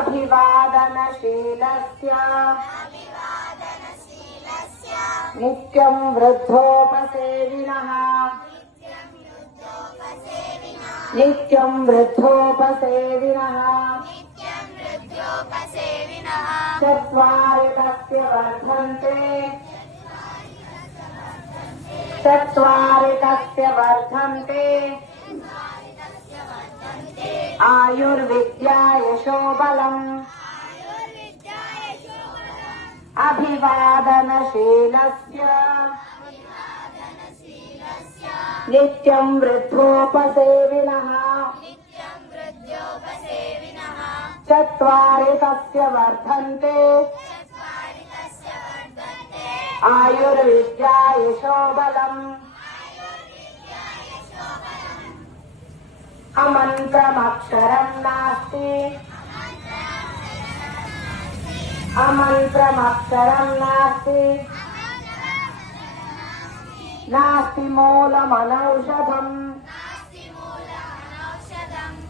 अभिवादनशीलस्य नित्यं वृद्धोपसेविनः नित्यं वृद्धोपसेविनः चत्वारि तस्य वर्धन्ते चत्वारि तस्य वर्धन्ते आयुर्विद्या यशोबलम् अभिवादनशीलस्य नित्यं वृद्धोपसेविनः चत्वारि तस्य वर्धन्ते आयुर्विद्या यशोबलम् अमन्त्रमक्षरं नास्ति अमन्त्रमक्षरं नास्ति नास्ति मूलमनौषधम्